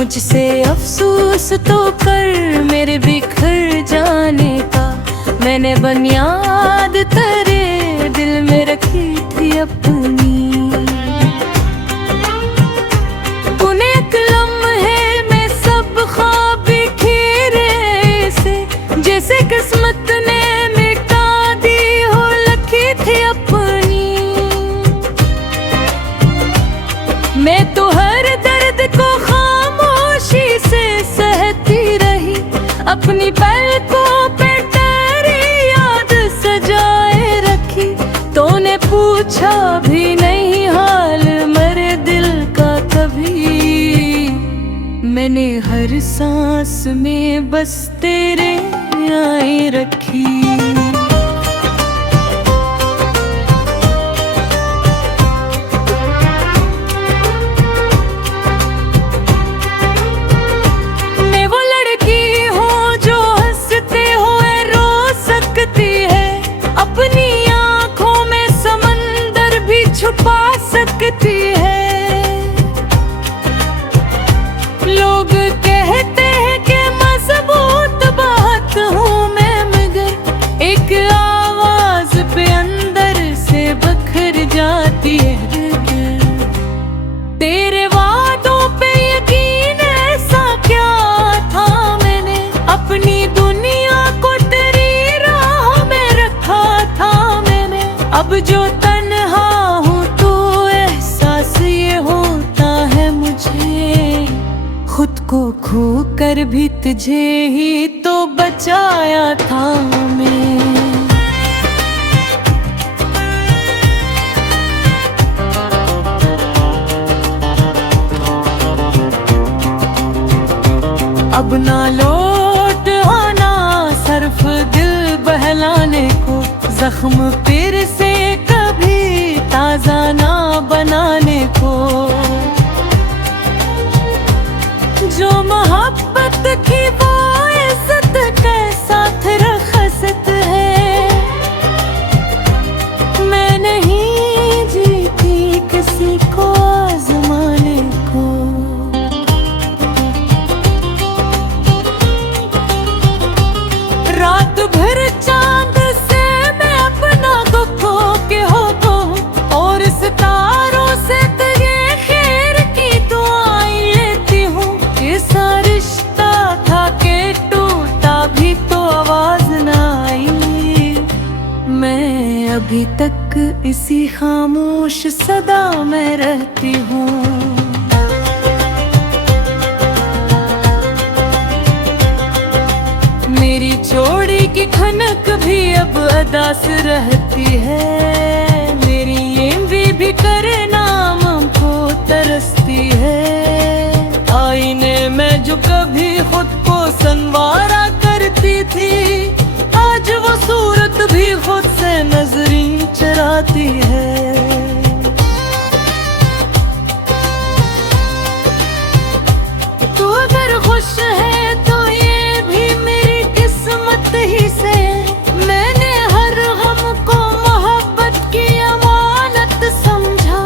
मुझसे अफसोस तो कर मेरे बिखर जाने का। मैंने बुनियाद तेरे दिल में रखी थी अपनी। तूने एक लम्हे में सब ख्वाब बिखेरे से, जैसे किस्मत ने मिटा दी हो लिखी थी अपनी। मैं तो हर दर्द को खामोशी से सहती रही, अपनी पलकों पे तेरी याद सजाए रखी। तूने पूछा भी नहीं हाल मेरे दिल का कभी। मैंने हर सांस में बस तेरे आए रखी। छुपा सकती है। लोग कहते हैं कि मजबूत बात हूँ मैं, मगर एक आवाज पे अंदर से बखर जाती है। तेरे वादों पे यकीन ऐसा क्या था मैंने, अपनी दुनिया को तेरी राह में रखा था मैंने। अब जो तन्हा खुद को खो कर भी तुझे ही तो बचाया था मैं। अब ना लौट आना सिर्फ दिल बहलाने को, जख्म फिर से कभी ताजा ना बनाने को। जो मोहब्बत की वो इज्जत के साथ रखसत है, मैं नहीं जीती किसी को आज़माने को। रात भर चांद से मैं अपना को खो के हो और सितारों से तेरे खैर की दुआएं लेती हूँ। ऐसा रिश्ता था कि टूटा भी तो आवाज ना आई। मैं अभी तक इसी खामोश सदा में रहती हूँ। मेरी चोड़ी की खनक भी अब अदास रहती है। मेरी ये भी करे नाम को तरसती है। आईने में जो कभी खुद को संवारा करती थी, आज वो सूरत भी खुद से नजरें चराती है। तू अगर खुश है तो ये भी मेरी किस्मत ही से। मैंने हर गम को मोहब्बत की अमानत समझा।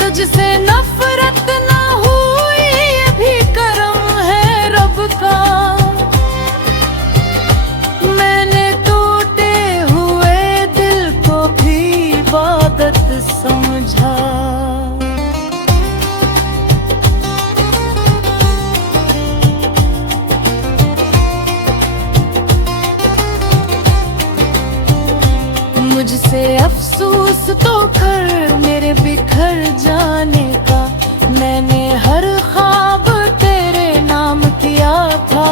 तुझसे नफरत ना हुई ये भी करम है रब का। मैंने टूटे हुए दिल को भी इबादत समझा। मुझसे अफसोस तो कर मेरे बिखर जाने का। मैंने हर ख्वाब तेरे नाम किया था।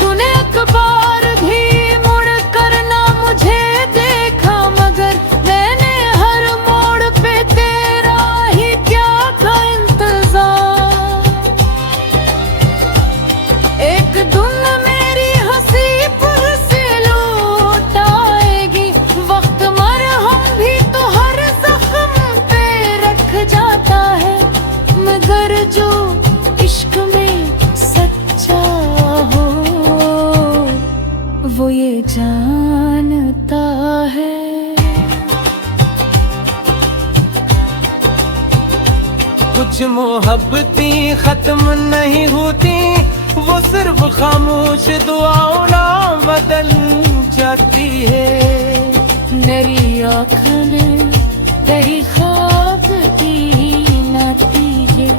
तूने अखबार भी मुड़ कर ना मुझे देखा, मगर मैंने हर मोड़ पे तेरा ही क्या था इंतजार। एक दिन मेरी हंसी पुर से लौट आएगी, वक्त मरहम भी तो हर जख्म पे रख जाता है। मगर जो इश्क में सच्चा हो वो ये जानता है। कुछ मोहब्बतें खत्म नहीं होती, वो सिर्फ खामोश दुआओं ना बदल जाती है। मेरी आँख में तेरी ख्वाब की नाती है।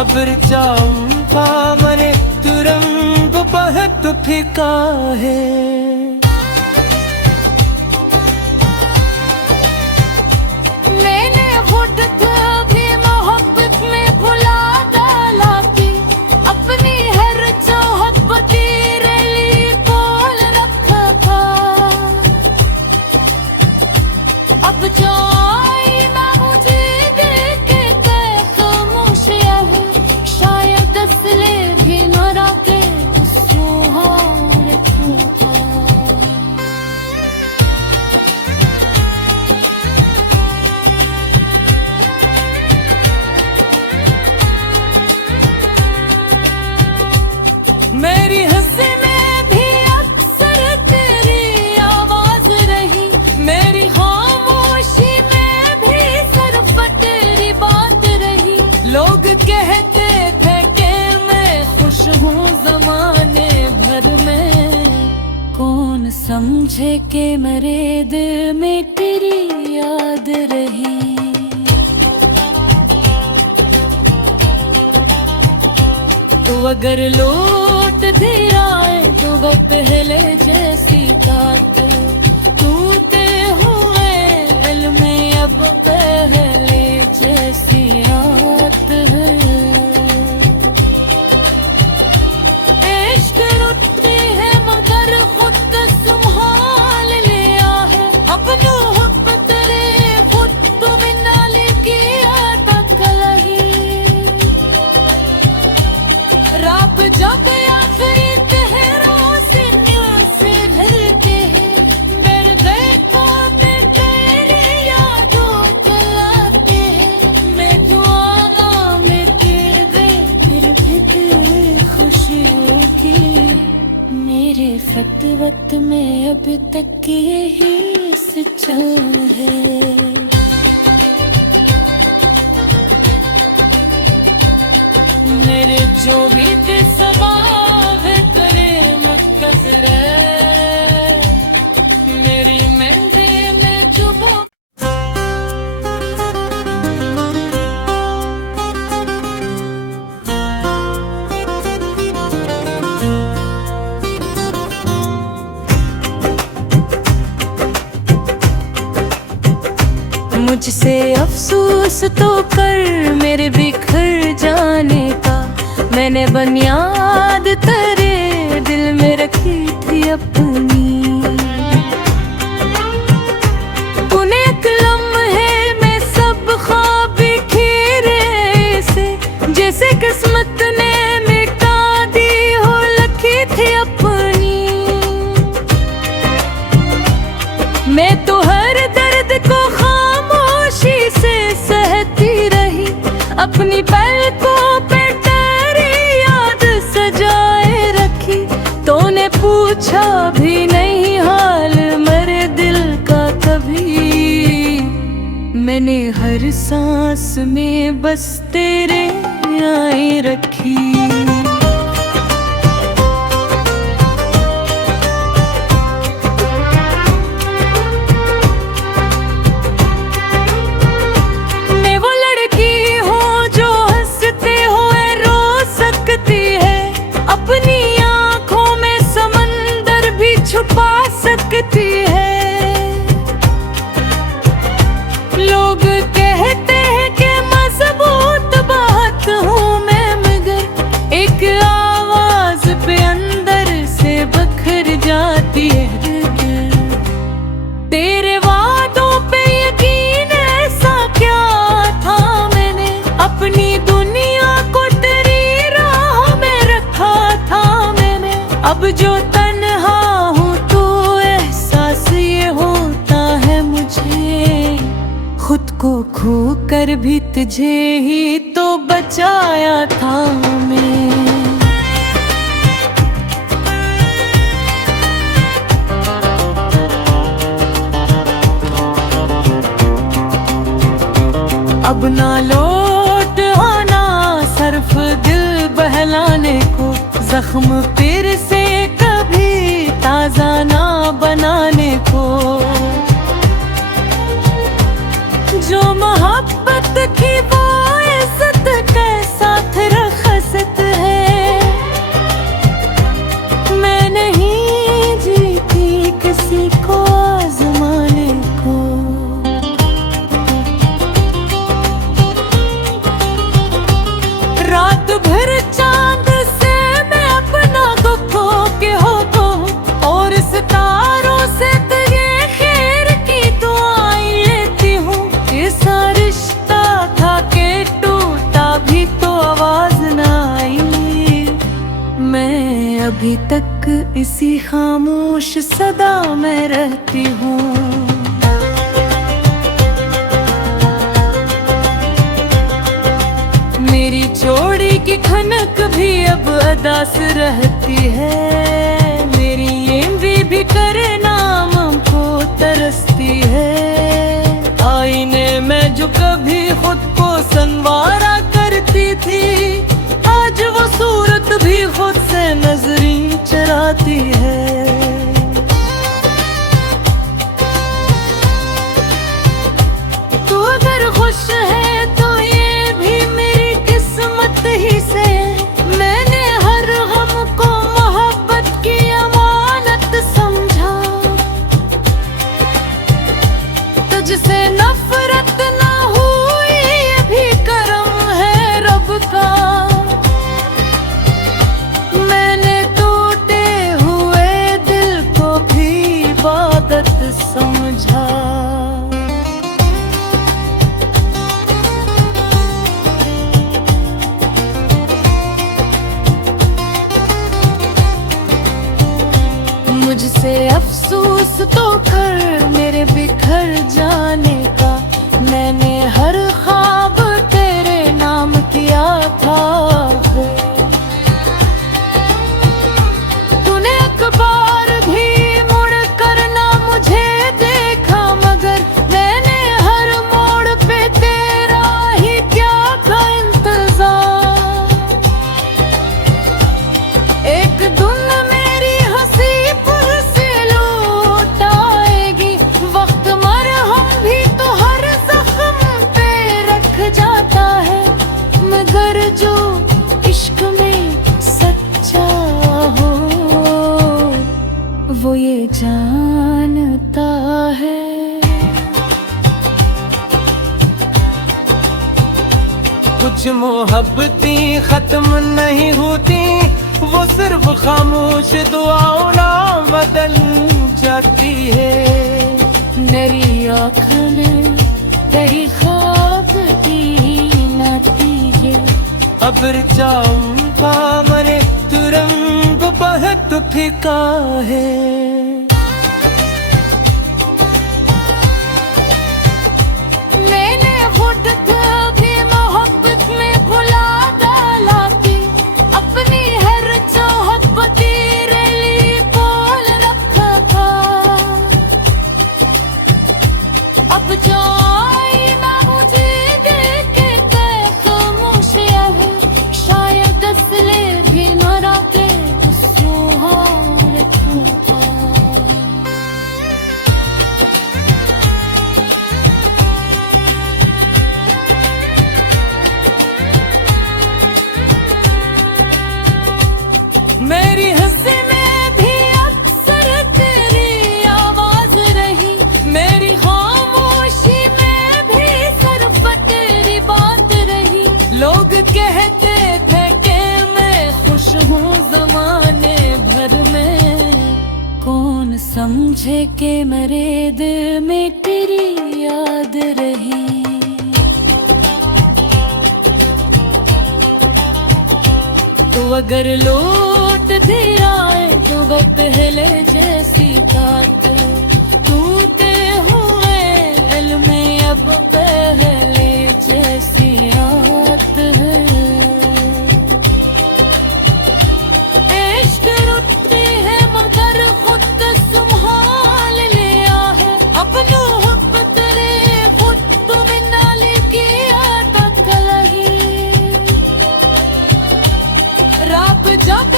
अब चाहूँगा मने तुरंग बहुत फिका है। मैंने खुद कभी मोहब्बत में भुला डाला कि अपनी हर चाहत को तेरे लिए तोल रखा था। अब जो आईना मुझे देखे खामोश है, शायद असले भी न रखे मेरी हंसी में भी अक्सर तेरी आवाज रही, मेरी खामोशी में भी सिर्फ तेरी बात रही। लोग कहते थे कि मैं खुश हूँ जमाने भर में, कौन समझे कि मेरे दिल में तेरी याद रही। तो अगर लौट फिर आए तो वो पहले जैसी बात, टूटे हुए दिल में अब पहले जैसी रात है। इश्क रुतती है मगर खुद का संभाल लिया है। अपनों हक तेरे खुद तो बिना लिया था कलही। रब जब आखिरी तेरों से भरते हैं, मेरे पापे तेरी यादों को लाते हैं। मैं दुआओं में तेरे फिर फिक्र खुशियों की, मेरे खत वक्त में अब तक यही चल है। मेरे जो भी ते स्वभाव है करे मकसद मेरी मेहंदी में जुबो। मुझसे अफसोस तो कर मेरे बिखर जाने का, मैंने बुनियाद तेरे दिल में रखी थी अपनी। तूने एक लम्हे में सब ख्वाब खेरे से, जैसे किस्मत ने मिटा दी हो लखी थी अपनी। मैं तो हर दर्द को खामोशी से सहती रही, अपनी पलकों पे तेरी याद सजाए रखी। तूने पूछा भी नहीं हाल मेरे दिल का कभी, मैंने हर सांस में बस तेरे आए रखी। छुपा सकती है। लोग कहते हैं कि मजबूत बात हूँ मैं, मगर एक आवाज पे अंदर से बखर जाती है। तेरे वादों पे यकीन ऐसा क्या था मैंने, अपनी दुनिया को तेरी राह में रखा था मैंने। अब जो तन्हा खुद को खो कर भी तुझे ही तो बचाया था मैं। अब ना लौट जख्म फिर से कभी ताजा ना बनाने को। जो मोहब्बत की वो इज्जत के साथ रखसत है, मैं नहीं जीती किसी को आजमाने को। रात भर चांद से मैं अपना को खो के होता हूँ, और सितारों से तेरे खैर की दुआएं लेती हूँ। ऐसा रिश्ता था कि टूटा भी तो आवाज ना आई, मैं अभी तक इसी खामोश सदा में रहती हूँ। मेरी जोड़ी की खनक भी अब अदास रहती है, मेरी ये भी करे नाम को तरसती है। आईने में जो कभी खुद को संवारा करती थी, आज वो सूरत भी खुद से नजरें चराती है। तू अगर खुश है तो ये भी मेरी किस्मत ही से, मैंने हर गम को मोहब्बत की अमानत समझा। तुझसे नफरत ना हुई ये भी करम है रब का, मैंने टूटे हुए दिल को भी इबादत समझा। मुझसे अफसोस तो कर मेरे बिखर जाने का, मैंने हर ख्वाब तेरे नाम किया था। तूने अखबार भी मुड़ कर ना मुझे देखा, मगर मैंने हर मोड़ पे तेरा ही क्या था इंतजार। एक धुन मेरी हंसी जो इश्क में सच्चा हो वो ये जानता है। कुछ मोहब्बतें खत्म नहीं होती, वो सिर्फ खामोश दुआओं ना बदल जाती है। मेरी आँख में तेरी ख्वाब की नाती है, अबर चाहूंगा मरे तुरंग बहुत फिका है। मैंने खुद कभी मोहब्बत में भुला डाला कि अपनी हर चाहत को तेरे लिए बोल रखा था। अब जो आईना मुझे देखे खामोशियां है, शायद असले भी न राके सुहार था। मेरी हंसी में भी अक्सर तेरी आवाज रही, मेरी खामोशी में भी सिर्फ तेरी बात रही। लोग कहते थे कि मैं खुश हूँ जमाने भर में, कौन समझे कि मेरे दिल में तेरी याद रही। तो अगर लौट भी आए तो वो पहले जैसी बात, टूटे हुए दिल में अब पहले जैसी आत है। इश्क रुकती है मगर खुद को संभाल लिया है, अपनों हक तेरे खुद तो बिना लेके आता कलही। रब जब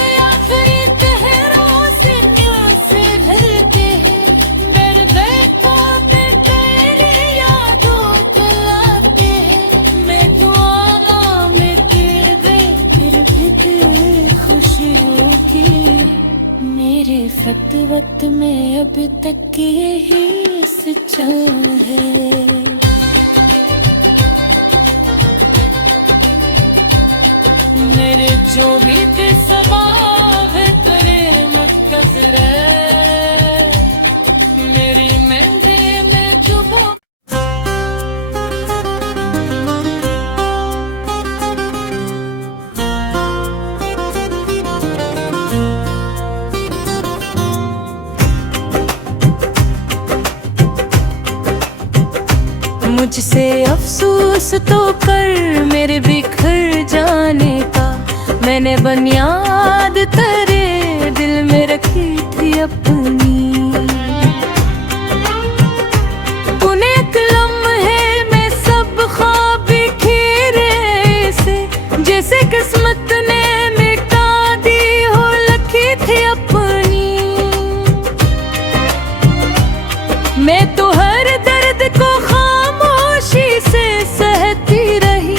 वक्त वक्त में अब तक यही सच्चाई है। मेरे जो भी ते सवाल है तेरे मत कजरे मेरी मेहंदी में जुबो। मुझसे अफसोस तो कर मेरे बिखर जाने का, मैंने बुनियाद तेरे दिल में रखी थी अपनी। तूने एक लम्हे में सब ख्वाब बिखेरे से, जैसे किस्मत ने मिटा दी हो लिखी थी अपनी। मैं तो हर दर्द को खामोशी से सहती रही,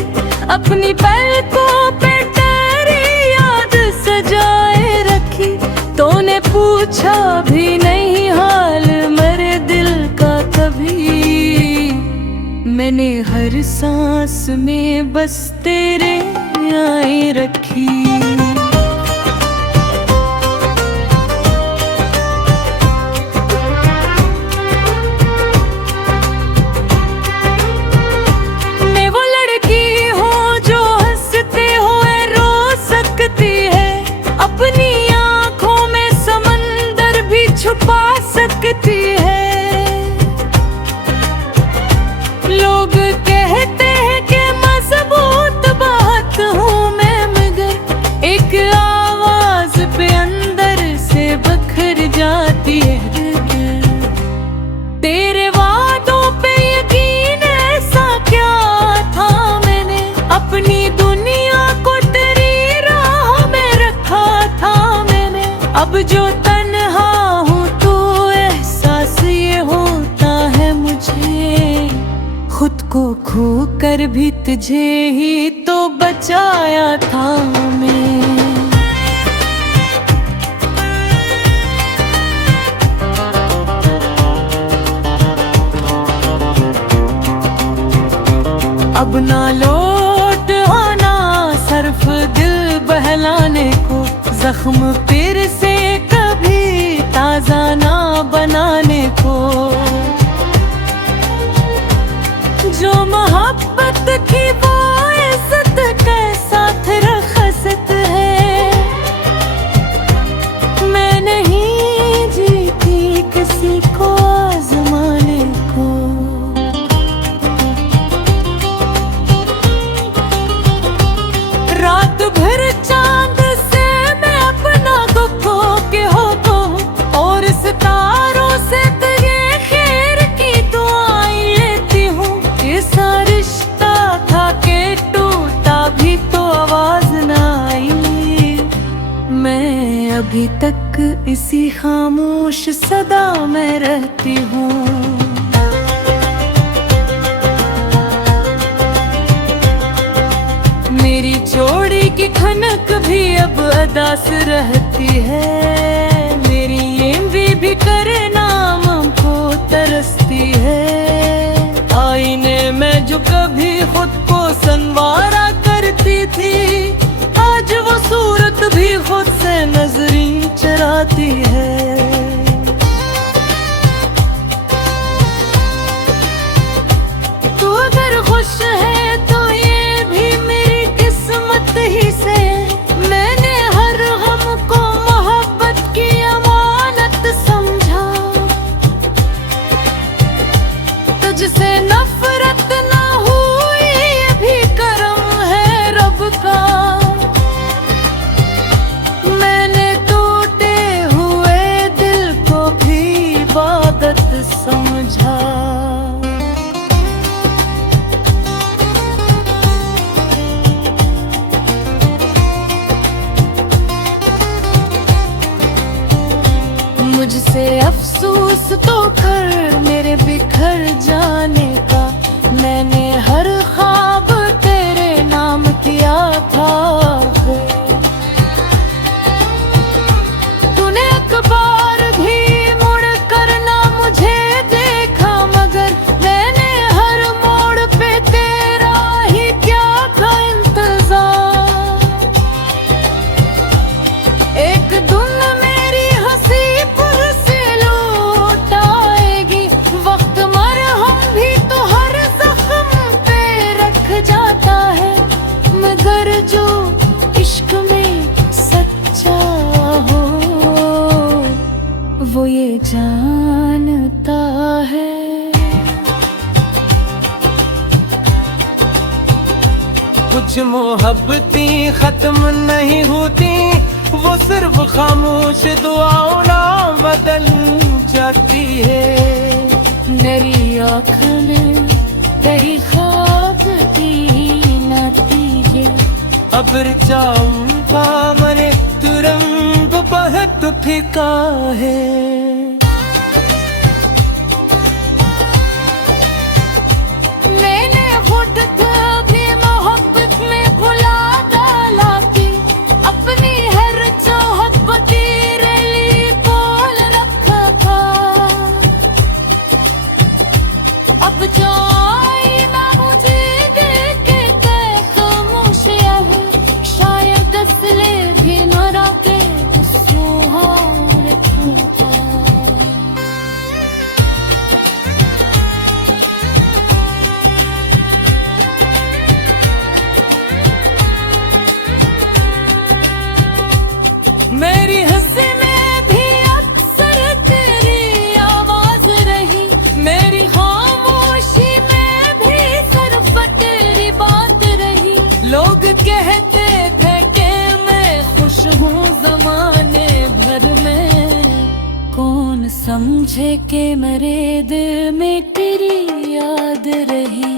अपनी पलकों पे तेरी याद सजाए रखी। तूने पूछा भी नहीं हाल मेरे दिल का कभी, मैंने हर सांस में बस तेरे आए रखी। छुपा सकती है, लोग कहते हैं कि मजबूत बात हूँ मैं, मगर एक आवाज पे अंदर से बखर जाती है। तेरे वादों पे यकीन ऐसा क्या था मैंने, अपनी दुनिया को तेरी राह में रखा था मैंने। अब जो खुद को खो कर भी तुझे ही तो बचाया था मैं। अब ना लौट आना सिर्फ दिल बहलाने को, जख्म फिर से कभी ताजा ना बनाने को। जो मोहब्बत की वो इज्जत के साथ रखसत है, मैं नहीं जीती किसी को आजमाने को। रात भर चांद से मैं अपना दुखों के होता हूँ, और सितारों से तेरे खैर की दुआएं लेती हूँ। ऐसा रिश्ता था कि टूटा भी तो आवाज ना आई, मैं अभी तक इसी खामोश सदा में रहती हूँ। मेरी जोड़ी की खनक भी अब अदास रहती है, मेरी ये भी करे नाम को तरसती है। आईने में जो कभी खुद को संवारा करती थी, आज वो सूरत भी खुद से नजरें चराती है। तू अगर खुश है तो ये भी मेरी किस्मत ही से, मैंने हर गम को मोहब्बत की अमानत समझा। तुझसे नफरत ना हुई ये भी करम है रब का, मैंने टूटे हुए दिल को भी इबादत समझा। मुझसे अफसोस तो कर मेरे बिखर जाने का, मैंने हर ख्वाब तेरे नाम किया था। तूने अखबार भी जानता है। कुछ मोहब्बतें खत्म नहीं होती, वो सिर्फ खामोश दुआओं ना बदल जाती है। मेरी आँख में तेरी ख्वाब की नतीजे अबर चंपा मने तुरंग बहुत फिका है। मैंने खुद कभी मोहब्बत में भुला डाला कि अपनी हर चाहत तेरे लिए बोल रखा था। अब जो आईना मुझे देख के खामोशिया है, शायद असली भी न रखे उसको हार रखा। मेरी हंसी में भी अक्सर तेरी आवाज रही, मेरी खामोशी में भी सिर्फ तेरी बात रही। लोग कहते थे कि मैं खुश हूँ जमाने भर में, कौन समझे कि मेरे दिल में तेरी याद रही।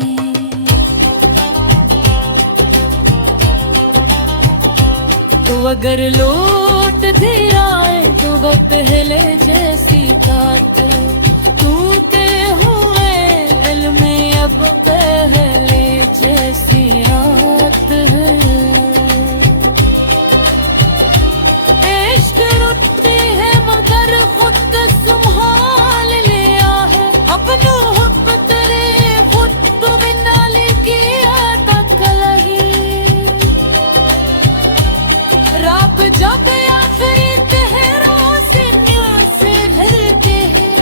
तो अगर लौट फिर आए तो वो पहले जैसी बात टूटे हुए दिल में अब पहले जैसी आत है। इश्क रुकती है मगर खुद को संभाल लिया है। अपनों हुक्म तेरे खुद तो बिना लेके आता कलही। रात जब आखिरी तहरों से प्यासे भरते हैं,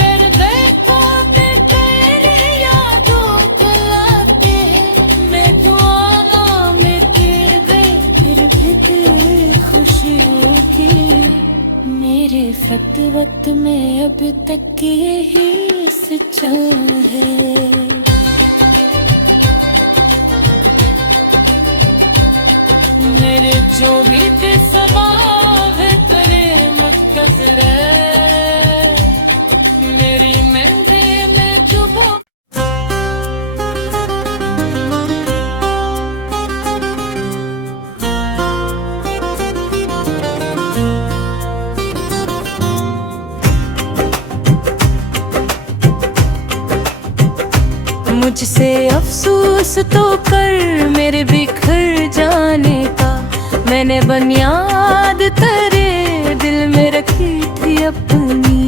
दर्द को पे तेरी यादों जलाते हैं। मैं दुआओं में गिर गई फिर फिक्र खुशियों की। मेरे फत वक्त में अब तक यही सच्चा है। मेरे जो भी ते स्वभाव है तेरे मत कजरे, मेरी मेहंदी में जो मुझसे अफसोस तो कर मेरे बिखर जाने का। मैंने बुनियाद तेरे दिल में रखी थी अपनी।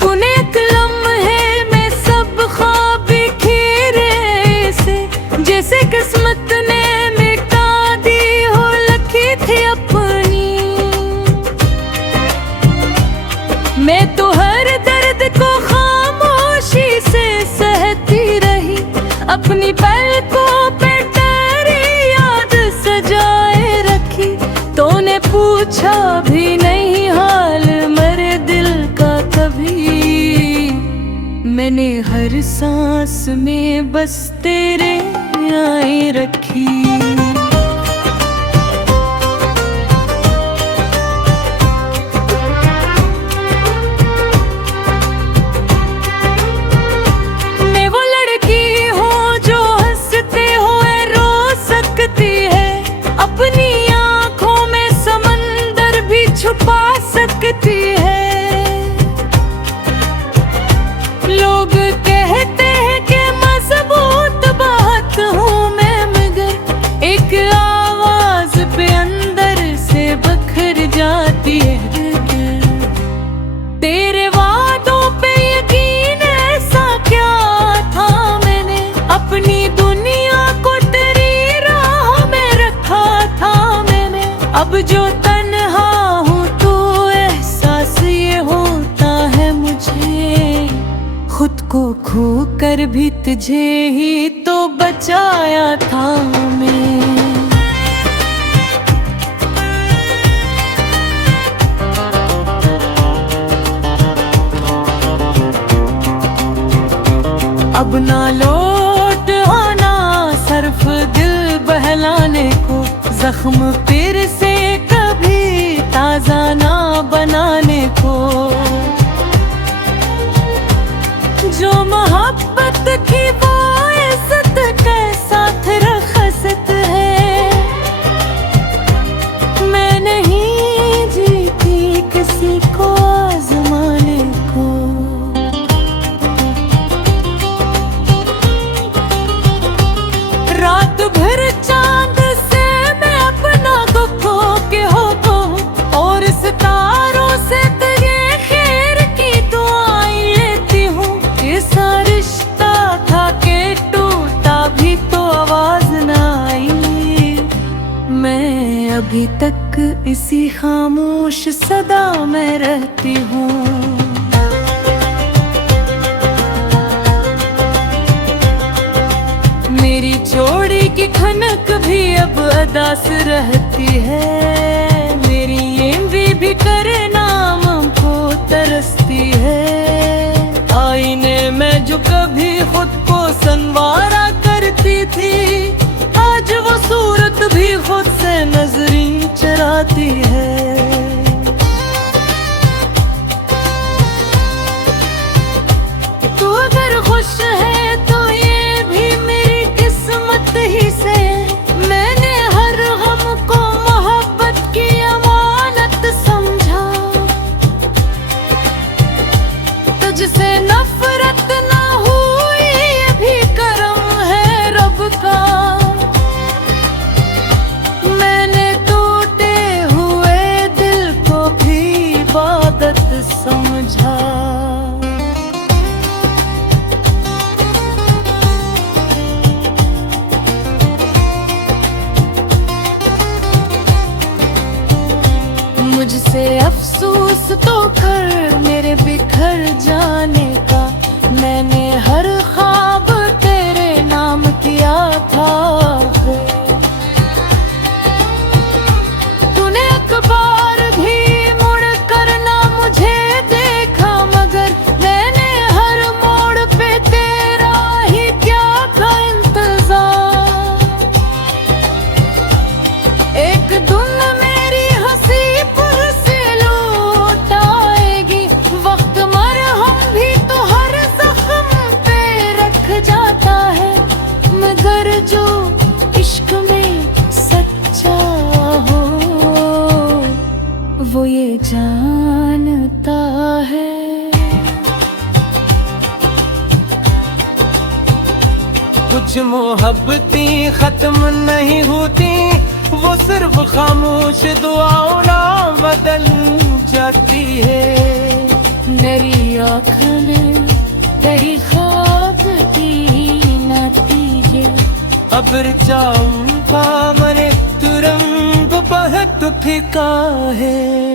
तूने एक लम्हे में सब ख्वाब बिखेरे से, जैसे किस्मत ने मिटा दी हो लखी थी अपनी। मैं तो हर दर्द को खामोशी से सहती रही, अपनी पलकों पे तेरी याद सजाए रखी। तूने पूछा भी नहीं हाल मेरे दिल का कभी। मैंने हर सांस में बस तेरे आए रखी। छुपा सकती है। लोग कहते हैं कि मजबूत बात हूँ मैं, मगर एक आवाज पे अंदर से बखर जाती है। तेरे वादों पे यकीन ऐसा क्या था मैंने, अपनी दुनिया को तेरी राह में रखा था मैंने। अब जो तन्हा खुद को खो कर भी तुझे ही तो बचाया था मैं। अब ना लौट आना सर्फ दिल बहलाने को, जख्म फिर से कभी ताजा ना बनाने को। जो मोहब्बत की वो इज्जत के साथ रखसत है, मैं नहीं जीती किसी को आजमाने को। रात भर चांद से मैं अपना को खो के होता हूँ, और सितारों से तेरे खैर की दुआएं लेती हूँ। ऐसा रिश्ता था कि टूटा भी तो आवाज ना आई, मैं अभी तक इसी खामोश सदा में रहती हूँ। मेरी चोड़ी की खनक भी अब अदास रहती है, मेरी एमवी भी करे नाम को तरसती है। आईने में जो कभी खुद को संवारा करती थी, आज वो सूरत भी खुद से नजरी चराती है। तू अगर खुश है तो ये भी मेरी किस्मत ही से, मैंने हर गम को मोहब्बत की अमानत समझा। तुझसे नफरत ना हुई ये भी करम है रब का, मैंने टूटे हुए दिल को भी इबादत समझा। मुझसे अफसोस तो कर मेरे बिखर जाने का, मैंने हर ख्वाब तेरे नाम किया था। तूने अखबार भी मुड़ कर ना मुझे देखा, मगर मैंने हर मोड़ पे तेरा ही क्या था इंतजार। एक धुन मेरी हंसी से लौट आएगी, वक्त मरहम भी तो हर जख्म पे रख जाता है, मगर जो इश्क में सच्चा हो वो ये जानता है। कुछ मोहब्बतें खत्म नहीं होती, वो सिर्फ खामोश दुआओं ना बदल जाती है। मेरी आँख में तेरी ख्वाब की नतीजे, अब्र चाहूं मने तुरंग बहुत फिका है।